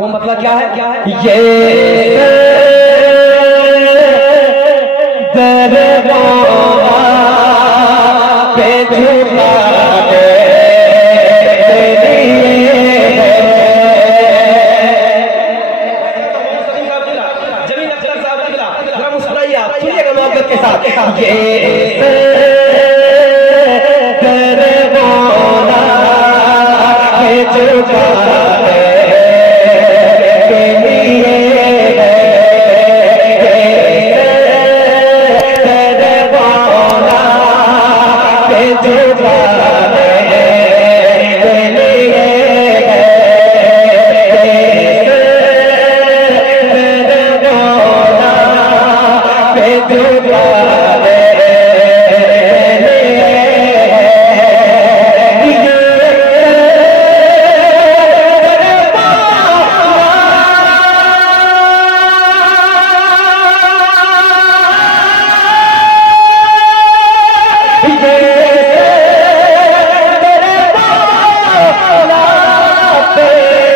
वो मतलब क्या है? ये दरबार पे झुका दे के साथ ये दरबार पे झुका दे के लिए दरबार पे झुका दे के लिए दरबार पे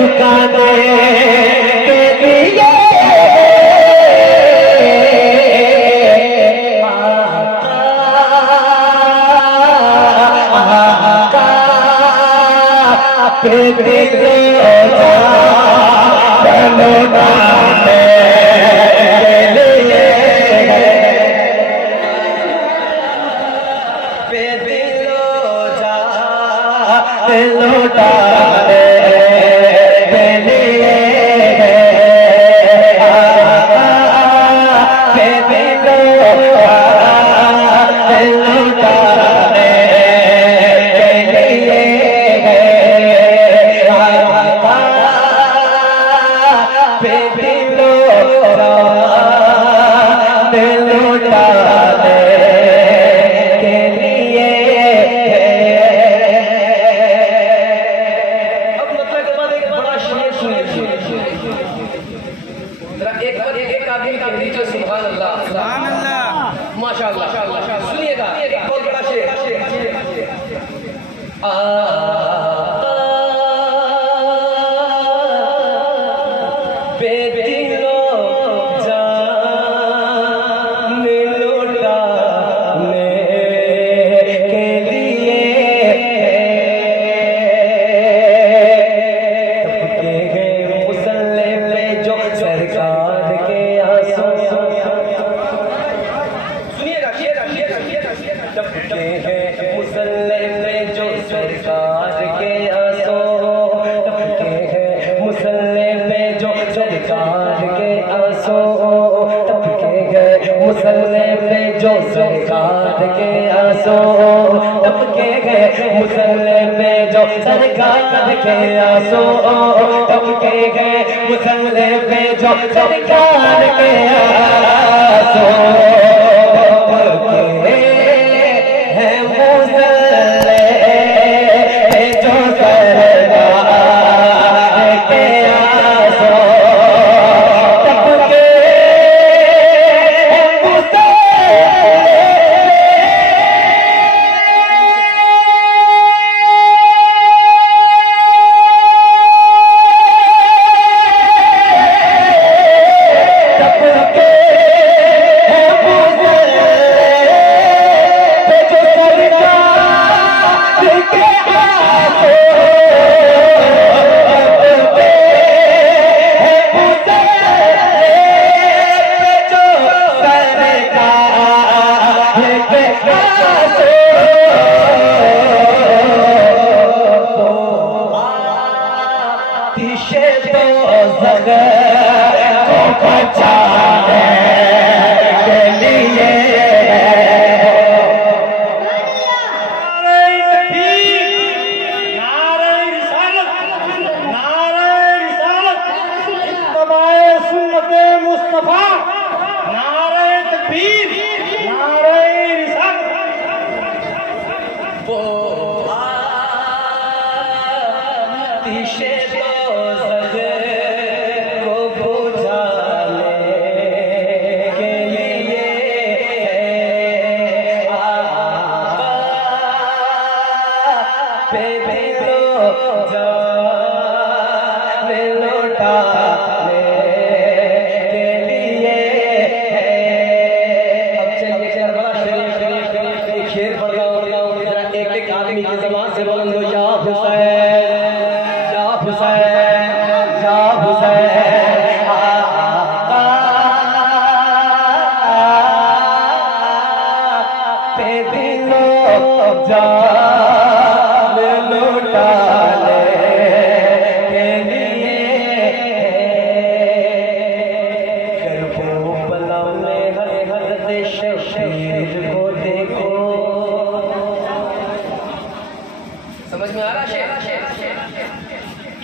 झुका दे को बुझा ले हुसैन जा हुसैन पे दिलो जान लुटा ले के लिए करबला में हज़रत शमशीर को देखो। समझ में आ रहा शेर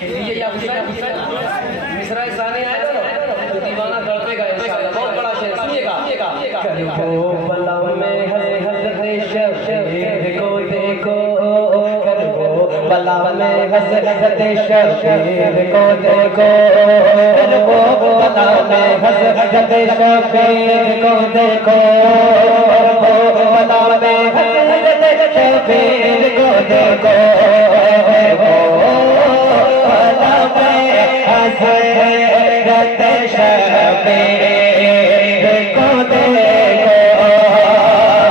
के लिए या मिसरा सानी आए तो दीवाना तड़पेगा इंशाअल्लाह। बहुत बड़ा शेर सुनिएगा। करबला में हज़रत शमशीर को देखो, करबला में हज़रत शमशीर को देखो, करबला में हज़रत शमशीर को देखो, करबला में हज़रत शमशीर को देखो, करबला में हज़रत शमशीर को देखो।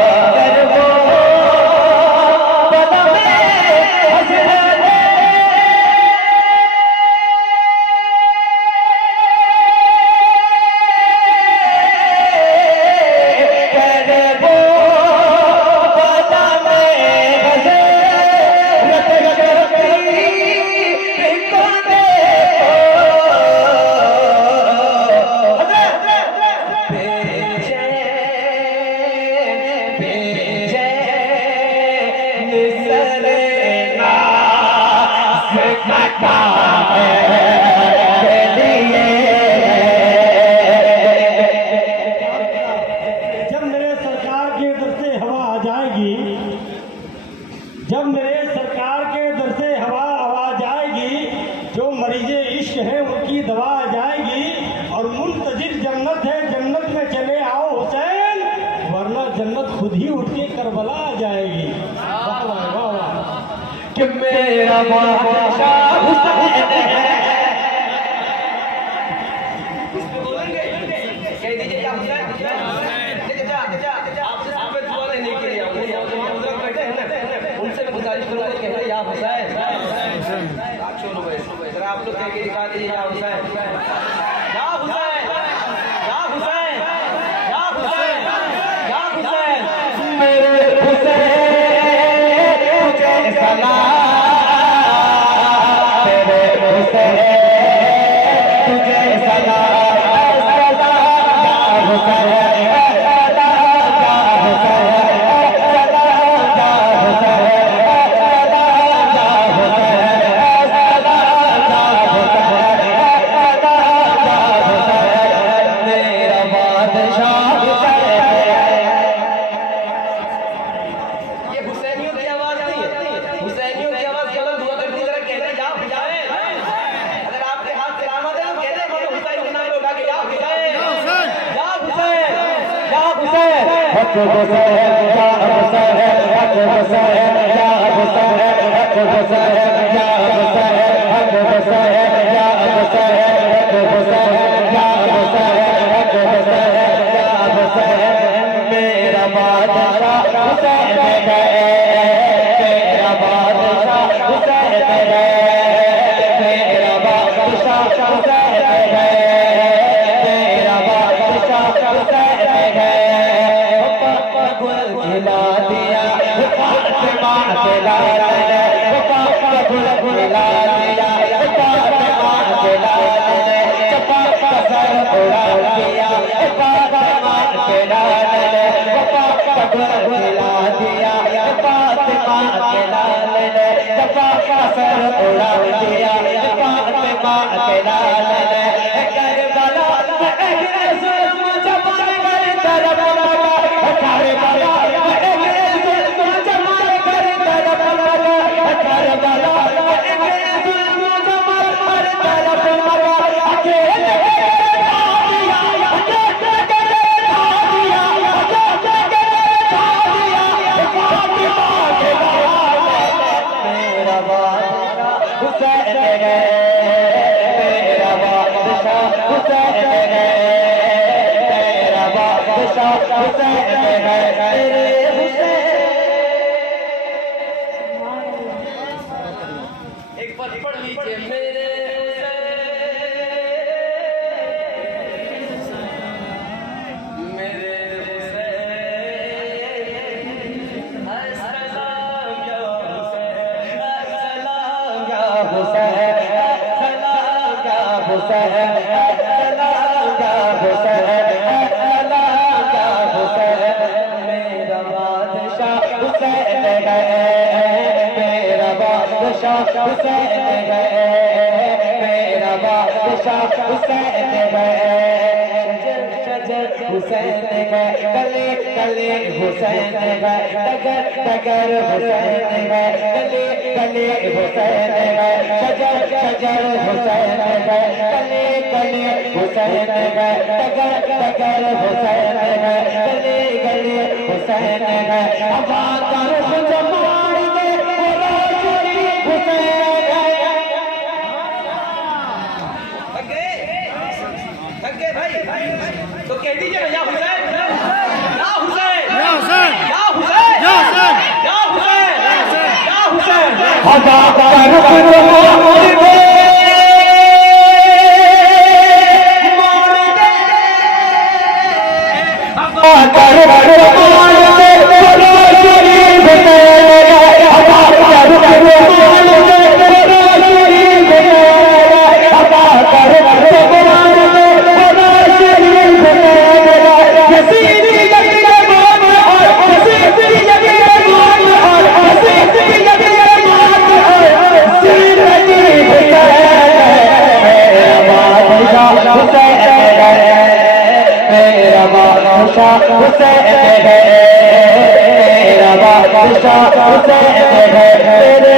जब मेरे सरकार के दर से हवा आवाज आएगी, जो मरीजे इश्क है उनकी दवा आ जाएगी, और मुंतजिर जन्नत है, जन्नत में चले आओ हुसैन, वरना जन्नत खुद ही उठ के करबला आ जाएगी। वाह वाह वाह वाह कि मेरा बादशाह हुसैन है। कह दीजिए या हुसैन, आपसे दुआ लेने के लिए उनसे मैं गुजारिश करूँगा कि या हुसैन, आप लोग कह के दिखा दीजिए या हुसैन, या हुसैन, या हुसैन, या हुसैन, या हुसैन, मेरे हुसैन तुझे सलाम, मेरे हुसैन तुझे सलाम, या हुसैन, हक हुसैन या हुसैन, हक हुसैन या हुसैन, हक हुसैन या हुसैन, हक हुसैन या हुसैन, हक हुसैन या हुसैन, हक हुसैन या हुसैन, मेरा बादशाह हुसैन है, मेरा बादशाह हुसैन है, मेरा बादशाह हुसैन है, मेरा बादशाह हुसैन है। खिला दिया फातिमा के लाल ने, फूल खिला दिया फातिमा के लाल ने, चपा सर उड़ा दिया फातिमा के लाल ने, फूल खिला दिया फातिमा के लाल ने, चपा सर उड़ा दिया फातिमा के लाल ने। करबला एक बार पढ़ लीजिए, मेरे हुसैन ललागा हुसैन ललागा हुसैन मेरा बादशाह हुसैन है मेरा बादशाह हुसैन है मेरा बादशाह हुसैन है हुसैन है गले गले हुसैन है डगर डगर हुसैन है गले गले हुसैन है शजर शजर हुसैन है गले गले हुसैन है डगर डगर हुसैन है गले गले हुसैन है हवा कर खुद मार दे रोशनी हुसैन है थक गए भाई तो कह दीजिए या हुसैन या हुसैन या हुसैन या हुसैन या हुसैन या हुसैन या हुसैन हवा कर खुद मार दे हवा कर खुद मार दे रोशनी हुसैन हवा कर खुद मार दे रोशनी हुसैन हवा कर खुद मार दे रोशनी हुसैन हसीनी लगे मान और हसीनी लगे मान और हसीनी लगे मान और हसीनी लगे मेरा बादशाह हुसैन है मेरा बादशाह हुसैन है मेरा बादशाह हुसैन है